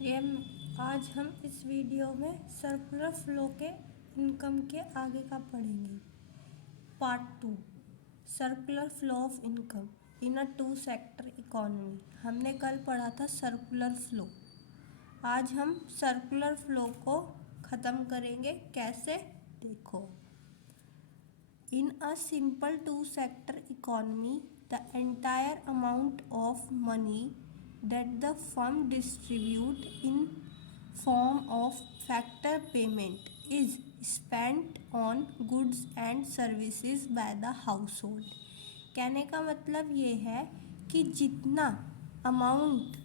ये आज हम इस वीडियो में सर्कुलर फ्लो के इनकम के आगे का पढ़ेंगे। Part 2, circular flow of income in a two sector economy. हमने कल पढ़ा था सर्कुलर फ्लो। आज हम सर्कुलर फ्लो को ख़त्म करेंगे। कैसे? देखो, in a simple two sector economy the entire amount of money that the firm distribute in form of factor payment is spent on goods and services by the household। कहने का मतलब ये है कि जितना अमाउंट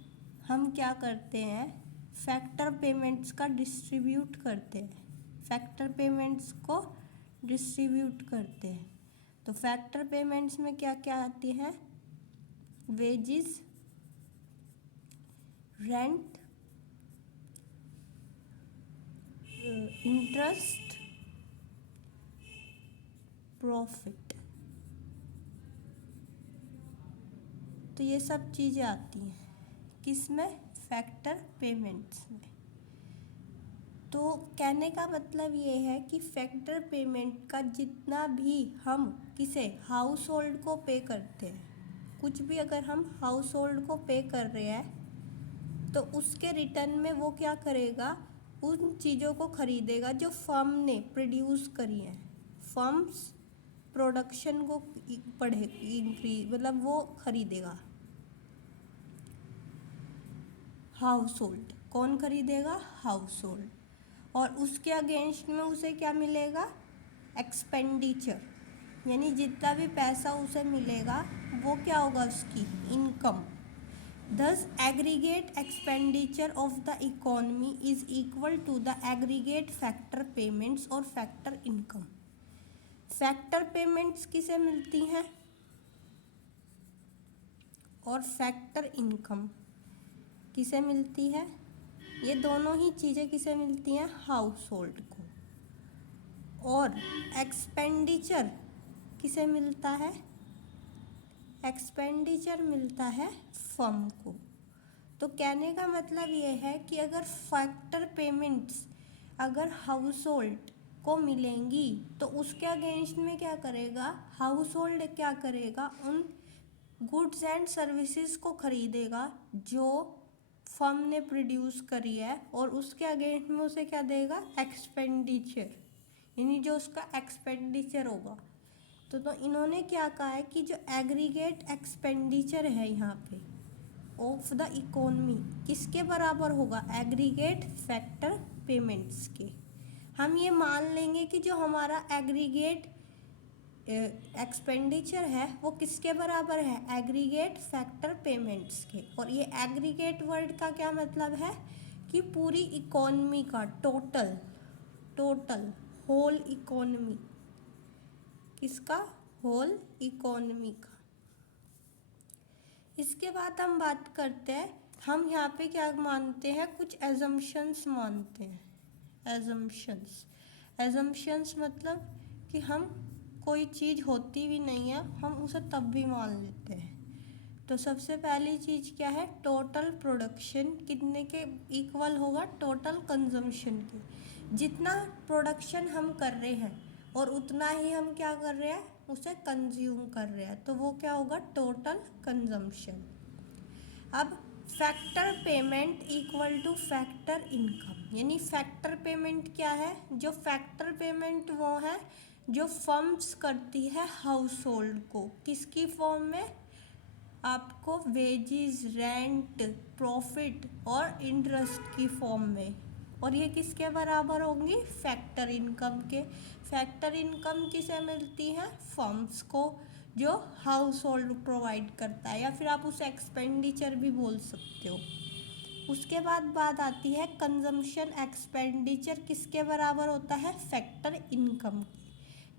हम क्या करते हैं, फैक्टर पेमेंट्स का डिस्ट्रीब्यूट करते हैं, फैक्टर पेमेंट्स को डिस्ट्रीब्यूट करते हैं। तो फैक्टर पेमेंट्स में क्या क्या आती है? Wages, rent, interest, profit. तो ये सब चीज़ें आती हैं किस में? फैक्टर पेमेंट्स में। तो कहने का मतलब ये है कि फैक्टर पेमेंट का जितना भी हम किसे हाउस होल्ड को पे करते हैं, कुछ भी अगर हम हाउस होल्ड को पे कर रहे हैं तो उसके रिटर्न में वो क्या करेगा? उन चीज़ों को खरीदेगा जो फर्म ने प्रोड्यूस करी हैं। फर्म्स प्रोडक्शन को इंक्रीज मतलब वो खरीदेगा। हाउस होल्ड कौन खरीदेगा? House hold. और उसके अगेंस्ट में उसे क्या मिलेगा? एक्सपेंडिचर, यानी जितना भी पैसा उसे मिलेगा वो क्या होगा? उसकी income. Thus, aggregate expenditure of the economy is equal to the aggregate factor payments और factor income। factor payments किसे मिलती हैं और factor income किसे मिलती है? ये दोनों ही चीज़ें किसे मिलती हैं? हाउस होल्ड को। और एक्सपेंडिचर किसे मिलता है? एक्सपेंडिचर मिलता है फर्म को। तो कहने का मतलब ये है कि अगर फैक्टर पेमेंट्स अगर हाउस होल्ड को मिलेंगी तो उसके अगेंस्ट में क्या करेगा? हाउस होल्ड क्या करेगा? उन गुड्स एंड सर्विसेज को खरीदेगा जो फर्म ने प्रोड्यूस करी है, और उसके अगेंस्ट में उसे क्या देगा? एक्सपेंडिचर, यानी जो उसका एक्सपेंडिचर होगा। तो इन्होंने क्या कहा है कि जो एग्रीगेट एक्सपेंडिचर है यहाँ पे ऑफ द इकोनॉमी किसके बराबर होगा? एग्रीगेट फैक्टर पेमेंट्स के। हम ये मान लेंगे कि जो हमारा एग्रीगेट एक्सपेंडिचर है वो किसके बराबर है? एग्रीगेट फैक्टर पेमेंट्स के। और ये एग्रीगेट वर्ड का क्या मतलब है? कि पूरी इकोनॉमी का टोटल होल इकोनॉमी। किसका? होल इकोनॉमी का। इसके बाद हम बात करते हैं, हम यहाँ पे क्या मानते हैं? कुछ एजम्पशंस मानते हैं। एजम्पशंस मतलब कि हम कोई चीज़ होती भी नहीं है हम उसे तब भी मान लेते हैं। तो सबसे पहली चीज़ क्या है? टोटल प्रोडक्शन कितने के इक्वल होगा? टोटल कंजम्पशन के। जितना प्रोडक्शन हम कर रहे हैं और उतना ही हम क्या कर रहे हैं? उसे कंज्यूम कर रहे हैं, तो वो क्या होगा? Total consumption. अब factor payment equal to factor income, यानी फैक्टर पेमेंट क्या है? जो फैक्टर पेमेंट वो है जो फर्म्स करती है हाउस होल्ड को, किसकी फॉर्म में? आपको वेजिस, रेंट, प्रॉफिट और इंटरेस्ट की फॉर्म में। और ये किसके बराबर होंगी? फैक्टर इनकम के। फैक्टर इनकम किसे मिलती है? फर्म्स को, जो हाउस होल्ड प्रोवाइड करता है, या फिर आप उसे एक्सपेंडिचर भी बोल सकते हो। उसके बाद बात आती है कंजम्पशन एक्सपेंडिचर किसके बराबर होता है? फैक्टर इनकम की।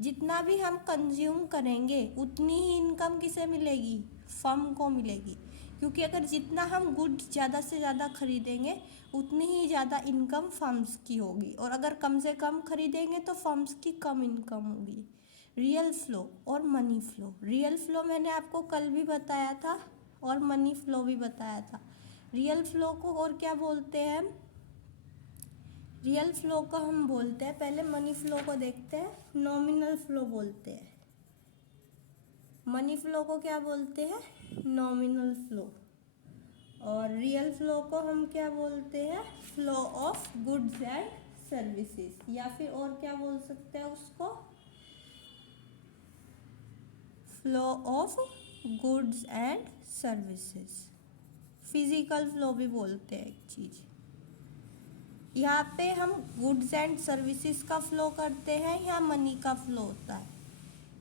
जितना भी हम कंज्यूम करेंगे उतनी ही इनकम किसे मिलेगी? फर्म को मिलेगी, क्योंकि अगर जितना हम गुड्स ज़्यादा से ज़्यादा खरीदेंगे उतनी ही ज़्यादा इनकम फर्म्स की होगी, और अगर कम से कम खरीदेंगे तो फर्म्स की कम इनकम होगी। रियल फ्लो और मनी फ्लो। रियल फ्लो मैंने आपको कल भी बताया था और मनी फ्लो भी बताया था। रियल फ्लो को और क्या बोलते हैं हम? रियल फ्लो को हम बोलते हैं, पहले मनी फ्लो को देखते हैं, नॉमिनल फ्लो बोलते हैं। मनी फ्लो को क्या बोलते हैं? Nominal flow. और रियल फ्लो को हम क्या बोलते हैं? Flow of goods and services, या फिर और क्या बोल सकते हैं उसको? Flow of goods and services. Physical flow भी बोलते हैं एक चीज। यहाँ पे हम गुड्स एंड सर्विसेज का फ्लो करते हैं या मनी का फ्लो होता है,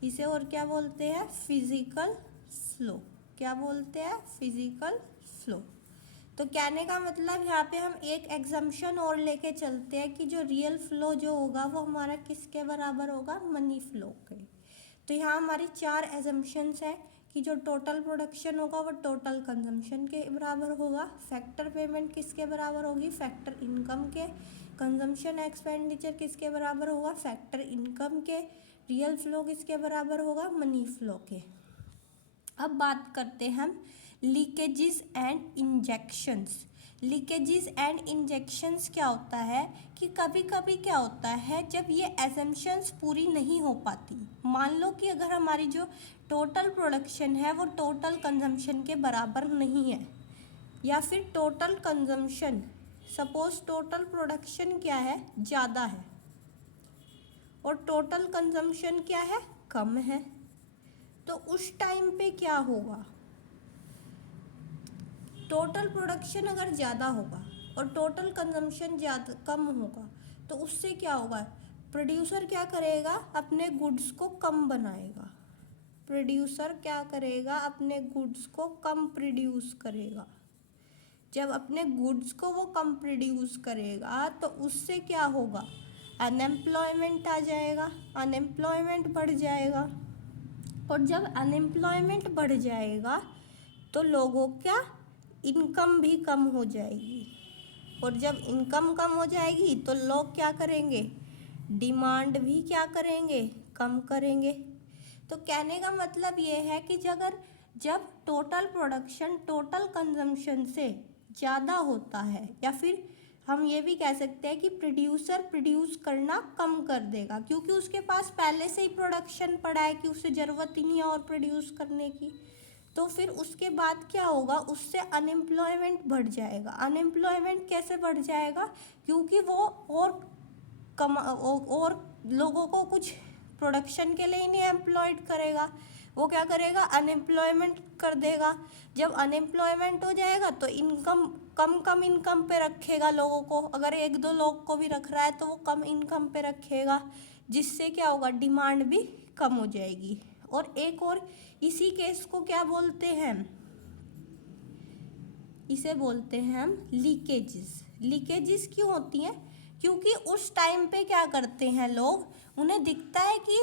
इसे और क्या बोलते हैं? Physical flow. क्या बोलते हैं? Physical flow. तो कहने का मतलब यहाँ पे हम एक एग्जम्पशन और लेके चलते हैं कि जो रियल फ्लो जो होगा वो हमारा किसके बराबर होगा? मनी फ्लो के। तो यहाँ हमारी 4 एजम्पशंस है कि जो टोटल प्रोडक्शन होगा वो टोटल कंजम्पशन के बराबर होगा, फैक्टर पेमेंट किसके बराबर होगी? फैक्टर इनकम के, कंजम्पशन एक्सपेंडिचर किसके बराबर होगा? फैक्टर इनकम के, रियल फ्लो किसके बराबर होगा? मनी फ्लो के। अब बात करते हैं हम leakages and injections. Leakages and injections क्या होता है कि कभी कभी क्या होता है जब ये एजम्पशंस पूरी नहीं हो पाती, मान लो कि अगर हमारी जो टोटल प्रोडक्शन है वो टोटल कंजम्पशन के बराबर नहीं है, या फिर total consumption, suppose total production क्या है? ज़्यादा है और टोटल कंजम्पशन क्या है? कम है। तो उस टाइम पे क्या होगा? टोटल प्रोडक्शन अगर ज़्यादा होगा और टोटल कंजम्पशन ज़्यादा कम होगा तो उससे क्या होगा? प्रोड्यूसर क्या करेगा? अपने गुड्स को कम बनाएगा। प्रोड्यूसर क्या करेगा? अपने गुड्स को कम प्रोड्यूस करेगा। जब अपने गुड्स को वो कम प्रोड्यूस करेगा तो उससे क्या होगा? अनएम्प्लॉयमेंट आ जाएगा, अनएम्प्लॉयमेंट बढ़ जाएगा। और जब अनएम्प्लॉयमेंट बढ़ जाएगा तो लोगों क्या इनकम भी कम हो जाएगी, और जब इनकम कम हो जाएगी तो लोग क्या करेंगे? डिमांड भी क्या करेंगे? कम करेंगे। तो कहने का मतलब ये है कि जब टोटल प्रोडक्शन टोटल कंजम्पशन से ज़्यादा होता है, या फिर हम ये भी कह सकते हैं कि प्रोड्यूसर प्रोड्यूस करना कम कर देगा क्योंकि उसके पास पहले से ही प्रोडक्शन पड़ा है कि उसे ज़रूरत ही नहीं है और प्रोड्यूस करने की, तो फिर उसके बाद क्या होगा? उससे अनएम्प्लॉयमेंट बढ़ जाएगा। अनएम्प्लॉयमेंट कैसे बढ़ जाएगा? क्योंकि वो और लोगों को कुछ प्रोडक्शन के लिए ही नहीं एम्प्लॉयड करेगा, वो क्या करेगा? अनएम्प्लॉयमेंट कर देगा। जब अनएम्प्लॉयमेंट हो जाएगा तो इनकम कम इनकम पे रखेगा लोगों को, अगर 1-2 लोग को भी रख रहा है तो वो कम इनकम पे रखेगा, जिससे क्या होगा? डिमांड भी कम हो जाएगी। और एक और इसी केस को क्या बोलते हैं? इसे बोलते हैं हम लीकेजेस। लीकेजेस क्यों होती हैं? क्योंकि उस टाइम पे क्या करते हैं लोग, उन्हें दिखता है कि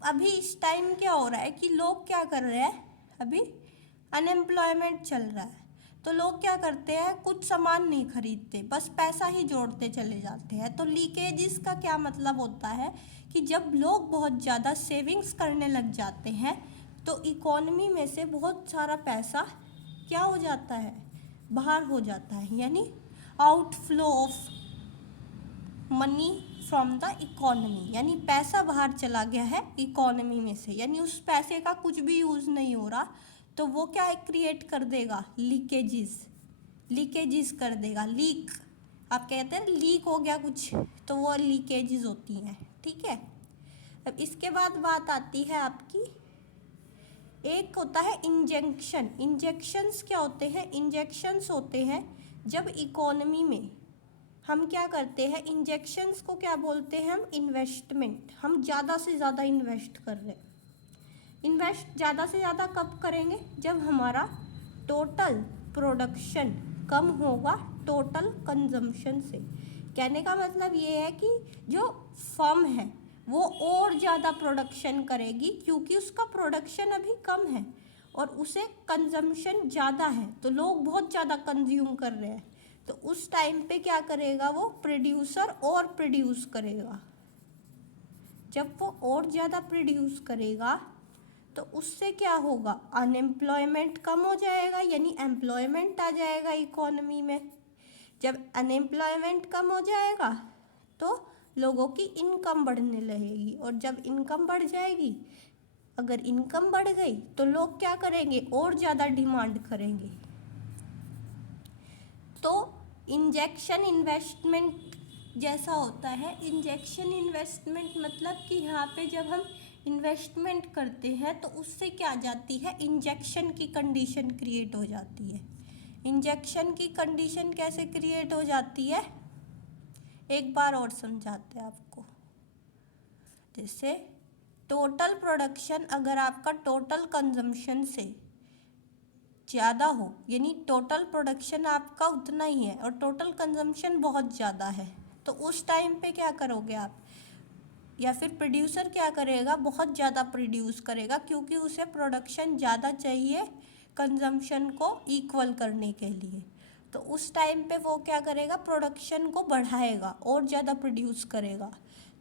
अभी इस टाइम क्या हो रहा है कि लोग क्या कर रहे हैं, अभी अनएम्प्लॉयमेंट चल रहा है, तो लोग क्या करते हैं? कुछ सामान नहीं खरीदते, बस पैसा ही जोड़ते चले जाते हैं। तो लीकेजेस का क्या मतलब होता है कि जब लोग बहुत ज़्यादा सेविंग्स करने लग जाते हैं तो इकोनॉमी में से बहुत सारा पैसा क्या हो जाता है? बाहर हो जाता है, यानी outflow of money from the economy, यानी पैसा बाहर चला गया है इकोनॉमी में से, यानी उस पैसे का कुछ भी यूज़ नहीं हो रहा, तो वो क्या क्रिएट कर देगा? लीकेजेस कर देगा। लीक, आप कहते हैं लीक हो गया कुछ, तो वो लीकेजेस होती हैं। ठीक है। अब इसके बाद बात आती है आपकी, एक होता है इंजेक्शन। इंजेक्शंस क्या होते हैं? इंजेक्शंस होते हैं जब इकोनॉमी में हम क्या करते हैं? इंजेक्शंस को क्या बोलते हैं हम? इन्वेस्टमेंट। हम ज़्यादा से ज़्यादा इन्वेस्ट कर रहे हैं। इन्वेस्ट ज़्यादा से ज़्यादा कब करेंगे? जब हमारा टोटल प्रोडक्शन कम होगा टोटल कंजम्पशन से। कहने का मतलब ये है कि जो फर्म है वो और ज़्यादा प्रोडक्शन करेगी क्योंकि उसका प्रोडक्शन अभी कम है और उसे कंजम्पशन ज़्यादा है, तो लोग बहुत ज़्यादा कंज्यूम कर रहे हैं, तो उस टाइम पे क्या करेगा? वो प्रोड्यूसर और प्रोड्यूस करेगा। जब वो और ज़्यादा प्रोड्यूस करेगा तो उससे क्या होगा, अनएम्प्लॉयमेंट कम हो जाएगा, यानी एम्प्लॉयमेंट आ जाएगा इकोनॉमी में। जब अनएम्प्लॉयमेंट कम हो जाएगा तो लोगों की इनकम बढ़ने लगेगी, और जब इनकम बढ़ जाएगी, अगर इनकम बढ़ गई तो लोग क्या करेंगे, और ज़्यादा डिमांड करेंगे। तो इंजेक्शन इन्वेस्टमेंट जैसा होता है। इंजेक्शन इन्वेस्टमेंट मतलब कि यहाँ पे जब हम इन्वेस्टमेंट करते हैं तो उससे क्या आ जाती है, इंजेक्शन की कंडीशन क्रिएट हो जाती है। इंजेक्शन की कंडीशन कैसे क्रिएट हो जाती है, एक बार और समझाते हैं आपको। जैसे टोटल प्रोडक्शन अगर आपका टोटल कंजम्पशन से ज़्यादा हो, यानी टोटल प्रोडक्शन आपका उतना ही है और टोटल कंजम्पशन बहुत ज़्यादा है, तो उस टाइम पे क्या करोगे आप, या फिर प्रोड्यूसर क्या करेगा, बहुत ज़्यादा प्रोड्यूस करेगा, क्योंकि उसे प्रोडक्शन ज़्यादा चाहिए कंजम्पशन को इक्वल करने के लिए। तो उस टाइम पे वो क्या करेगा, प्रोडक्शन को बढ़ाएगा और ज़्यादा प्रोड्यूस करेगा।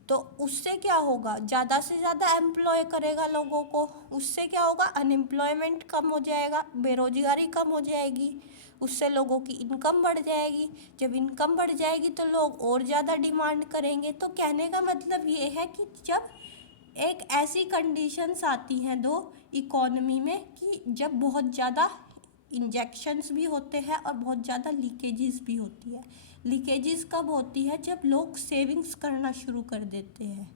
तो उससे क्या होगा, ज़्यादा से ज़्यादा एम्प्लॉय करेगा लोगों को, उससे क्या होगा, अनएम्प्लॉयमेंट कम हो जाएगा, बेरोजगारी कम हो जाएगी, उससे लोगों की इनकम बढ़ जाएगी। जब इनकम बढ़ जाएगी तो लोग और ज़्यादा डिमांड करेंगे। तो कहने का मतलब ये है कि जब एक ऐसी कंडीशंस आती हैं दो इकोनॉमी में कि जब बहुत ज़्यादा इंजेक्शंस भी होते हैं और बहुत ज़्यादा लीकेजेस भी होती है। लीकेजेस कब होती है, जब लोग सेविंग्स करना शुरू कर देते हैं,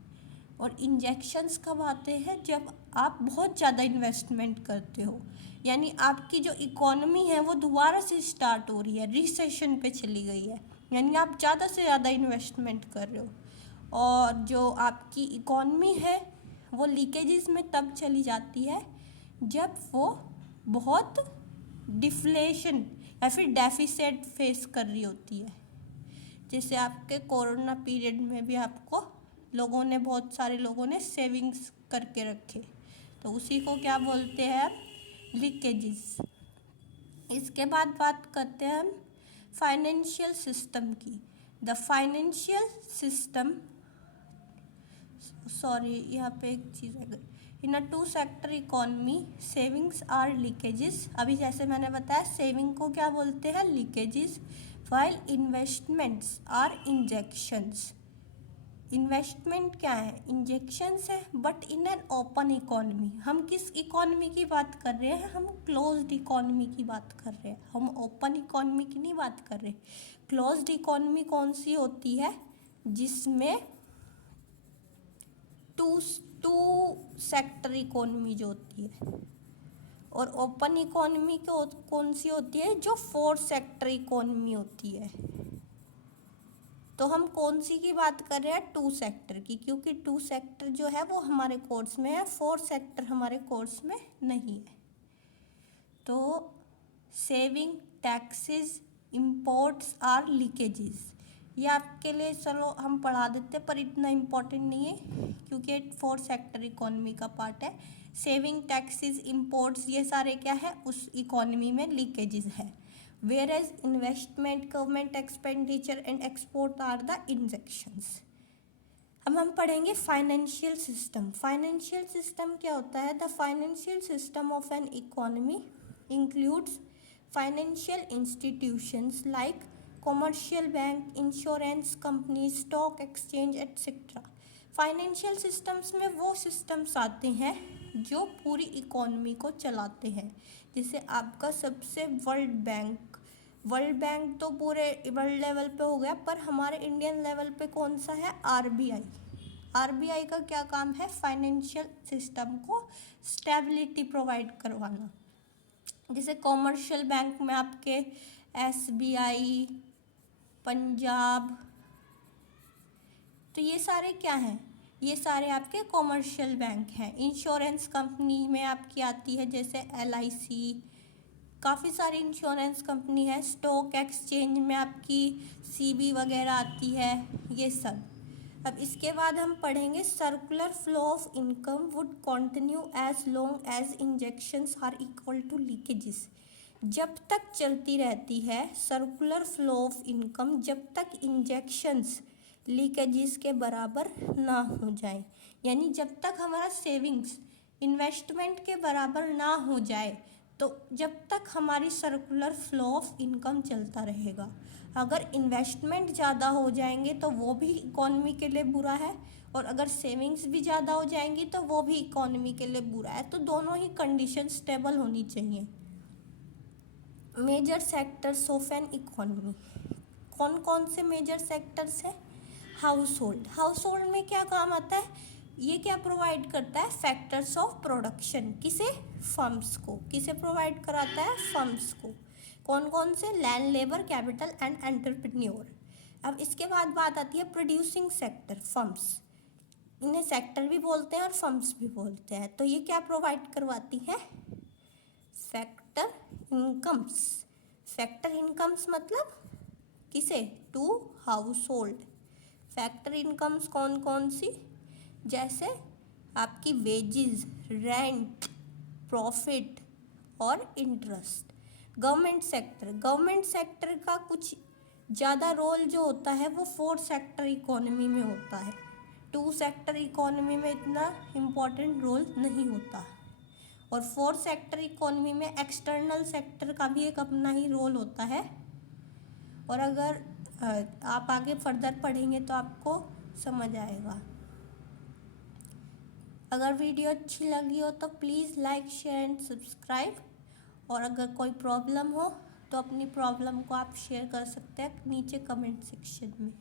और इंजेक्शंस कब आते हैं, जब आप बहुत ज़्यादा इन्वेस्टमेंट करते हो, यानी आपकी जो इकोनॉमी है वो दोबारा से स्टार्ट हो रही है, रिसेशन पे चली गई है, यानी आप ज़्यादा से ज़्यादा इन्वेस्टमेंट कर रहे हो। और जो आपकी इकोनॉमी है वो लीकेजेस में तब चली जाती है जब वो बहुत डिफ्लेशन या फिर डेफिसिट फेस कर रही होती है। जैसे आपके कोरोना पीरियड में भी आपको बहुत सारे लोगों ने सेविंग्स करके रखे, तो उसी को क्या बोलते हैं आप, लीकेजेस। इसके बाद बात करते हैं हम फाइनेंशियल सिस्टम की। द फाइनेंशियल सिस्टम, सॉरी यहाँ पे एक चीज़ है, in a two sector economy savings are leakages. अभी जैसे मैंने बताया सेविंग को क्या बोलते हैं, leakages, while investments are injections. Investment क्या है, इंजेक्शंस है, but in an open economy. हम किस इकोनॉमी की बात कर रहे हैं, हम क्लोज्ड इकोनॉमी की बात कर रहे हैं, हम ओपन इकोनॉमी की नहीं बात कर रहे। क्लोज्ड इकोनॉमी कौन सी होती है, जिसमें टू सेक्टर इकोनॉमी जो होती है, और ओपन इकोनॉमी कौन सी होती है, जो 4 सेक्टर इकोनॉमी होती है। तो हम कौन सी की बात कर रहे हैं, 2 सेक्टर की, क्योंकि 2 सेक्टर जो है वो हमारे कोर्स में है, 4 सेक्टर हमारे कोर्स में नहीं है। तो saving, taxes, imports or leakages, ये आपके लिए चलो हम पढ़ा देते हैं, पर इतना इम्पोर्टेंट नहीं है क्योंकि 4 सेक्टर इकोनॉमी का पार्ट है। सेविंग, टैक्सेस, इम्पोर्ट्स, ये सारे क्या है, उस इकोनॉमी में लीकेजेस है। Whereas investment, government expenditure and export are the injections. अब हम पढ़ेंगे फाइनेंशियल सिस्टम। फाइनेंशियल सिस्टम क्या होता है, the financial system of an economy includes financial institutions like commercial bank, insurance company, stock exchange etcetera. Financial systems में वो systems आते हैं जो पूरी इकोनॉमी को चलाते हैं। जैसे आपका सबसे वर्ल्ड बैंक तो पूरे वर्ल्ड लेवल पे हो गया, पर हमारे इंडियन लेवल पे कौन सा है, आरबीआई। आरबीआई का क्या काम है, फाइनेंशियल सिस्टम को स्टेबिलिटी प्रोवाइड करवाना। जैसे कॉमर्शियल बैंक में आपके एसबीआई, पंजाब, तो ये सारे क्या हैं, ये सारे आपके कॉमर्शियल बैंक हैं। इंश्योरेंस कंपनी में आपकी आती है जैसे एलआईसी, काफ़ी सारी इंश्योरेंस कंपनी है। स्टॉक एक्सचेंज में आपकी सीबी वगैरह आती है, ये सब। अब इसके बाद हम पढ़ेंगे circular flow of income would continue as long as injections are equal to leakages. जब तक चलती रहती है सर्कुलर फ्लो ऑफ इनकम, जब तक इंजेक्शंस लीकेजेस के बराबर ना हो जाए, यानी जब तक हमारा सेविंग्स इन्वेस्टमेंट के बराबर ना हो जाए तो जब तक हमारी सर्कुलर फ्लो ऑफ इनकम चलता रहेगा। अगर इन्वेस्टमेंट ज़्यादा हो जाएंगे तो वो भी इकोनॉमी के लिए बुरा है, और अगर सेविंग्स भी ज़्यादा हो जाएंगी तो वो भी इकोनॉमी के लिए बुरा है। तो दोनों ही कंडीशन स्टेबल होनी चाहिए। Major sectors of an economy, कौन कौन से मेजर सेक्टर्स है? हाउस होल्ड में क्या काम आता है? ये क्या प्रोवाइड करता है? Factors of production. किसे? फर्म्स को। किसे प्रोवाइड कराता है? फर्म्स को। कौन कौन से? Land, labour, capital and entrepreneur. अब इसके बाद बात आती है प्रोड्यूसिंग सेक्टर, फर्म्स। इन्हें सेक्टर भी बोलते हैं और फर्म्स भी बोलते हैं। तो ये क्या प्रोवाइड करवाती है? Factor incomes. फैक्टर इनकम्स मतलब किसे? To household. Factor incomes कौन कौन सी? जैसे आपकी वेजेस, रेंट, प्रॉफिट और इंटरेस्ट। गवर्नमेंट सेक्टर का कुछ ज़्यादा रोल जो होता है वो 4 सेक्टर इकोनॉमी में होता है। 2 सेक्टर इकोनॉमी में इतना इम्पोर्टेंट रोल नहीं होता, और 4 सेक्टर इकोनॉमी में एक्सटर्नल सेक्टर का भी एक अपना ही रोल होता है। और अगर आप आगे फर्दर पढ़ेंगे तो आपको समझ आएगा। अगर वीडियो अच्छी लगी हो तो please like, share and subscribe. और अगर कोई प्रॉब्लम हो तो अपनी प्रॉब्लम को आप शेयर कर सकते हैं नीचे कमेंट सेक्शन में।